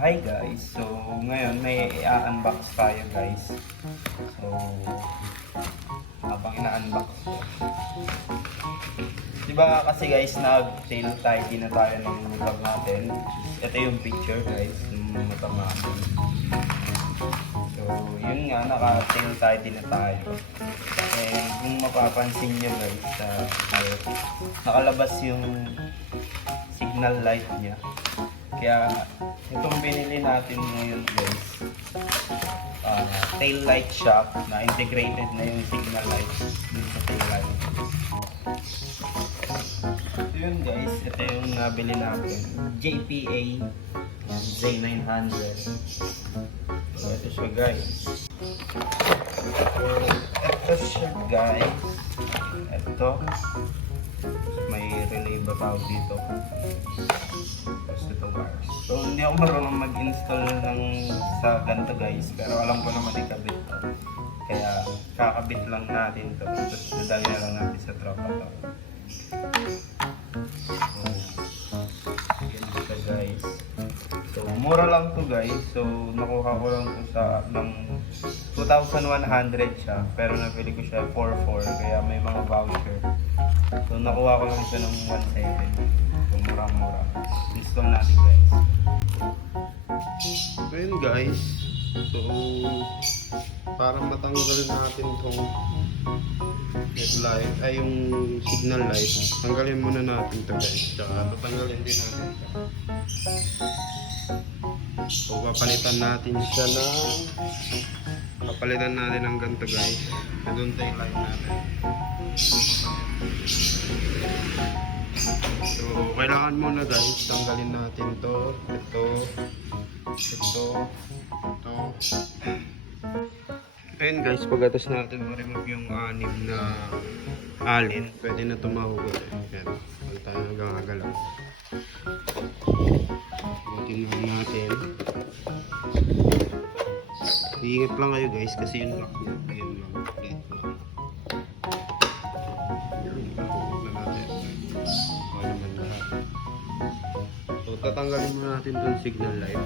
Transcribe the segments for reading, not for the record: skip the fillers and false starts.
Hi guys, so ngayon may i-unbox tayo guys. So habang ina-unbox ko, diba kasi guys nag-tail tidy na tayo ng motor natin. Ito yung picture guys ng motor natin. So yun nga, naka-tail tidy na tayo. And kung mapapansin nyo guys, nakalabas yung signal light niya. Kaya itong binili natin ngayon guys, tail light shock na integrated na yung signal light dun sa tail light. So yun guys, ito yung nabili natin, JPA Z900. So ito siya guys. So ito siya guys. Ito may relay ba tawag dito. So hindi ako marunong mag-install ng sa ganito guys, pero alam ko naman ikabit to. Kaya kakabit lang natin to. Tapos dadali na lang natin sa tropa to. So yan siya guys. So mura lang to guys. So nakuha ko lang to sa ng 2,100 siya, pero nabili ko siya 4,400 kaya may mga voucher. So nakuha ko lang siya ng 1,700. So mura-mura. Install natin guys. So yun guys. So para matanggal natin tong headlight ay yung signal light, tanggalin muna natin to guys. Tsaka tatanggalin din natin to. So papalitan natin ng ganito guys. Doon tayo light natin. So kailangan muna guys, tanggalin natin to, ito. Ayun guys, pagkatas natin ma-remove yung anib na alin, pwede na tumahugot eh. Yan, huwag tayo nagagalaw. Tingnan natin. Iingat lang kayo guys kasi yung lock na yun lang. So tatanggalin muna natin itong signal light.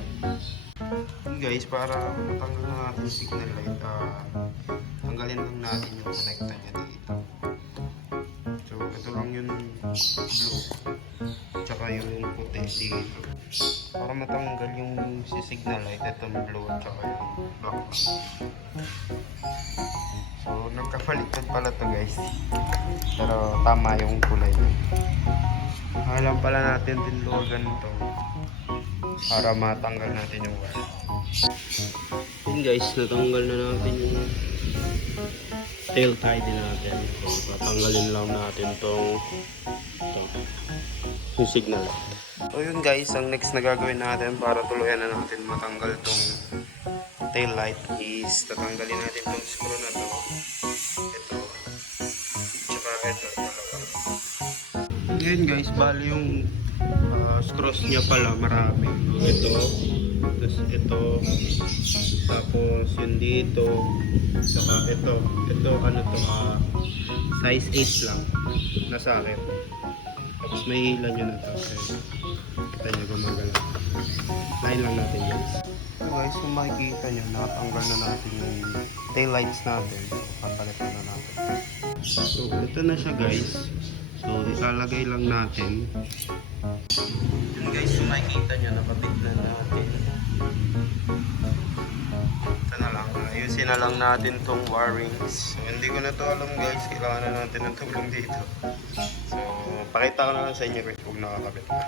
Guys, para matanggal na natin yung signal light, tanggalin lang natin yung connector niya dito. So ito lang yung blue tsaka yung puti dito. Para matanggal yung signal light, itong blue tsaka yung black. So nagkapaliktad pala to guys, pero tama yung kulay. Alam pala natin din luwag ganito para matanggal natin yung wire. Yun guys, natanggal na natin yung tail tidy natin. So tatanggalin lang natin yung signal. So yun guys, ang next na gagawin natin para tuluyan na natin matanggal tong tail light is tatanggalin natin tong screw na to. Ito. Tsaka ito. Ngayon guys, bali yung screws niya pala marami. Ito, tapos ito, tapos yun dito, saka ito ano to, size 8 lang nasa akin. Tapos may hila nyo na to. Kita nyo gumagalaw. Line lang natin guys. So guys, kung makikita nyo, nakatanggal na natin yung tail lights natin. Pagpalitan na natin. So ito na siya guys. So ilalagay lang natin. Yun guys, kung makikita nyo, nakabit na natin. Ito na lang, ayusin na lang natin tong wirings. So hindi ko na to alam guys, kailangan na natin ng tulong dito. So pakita ko na lang sa inyo kung nakakabit na.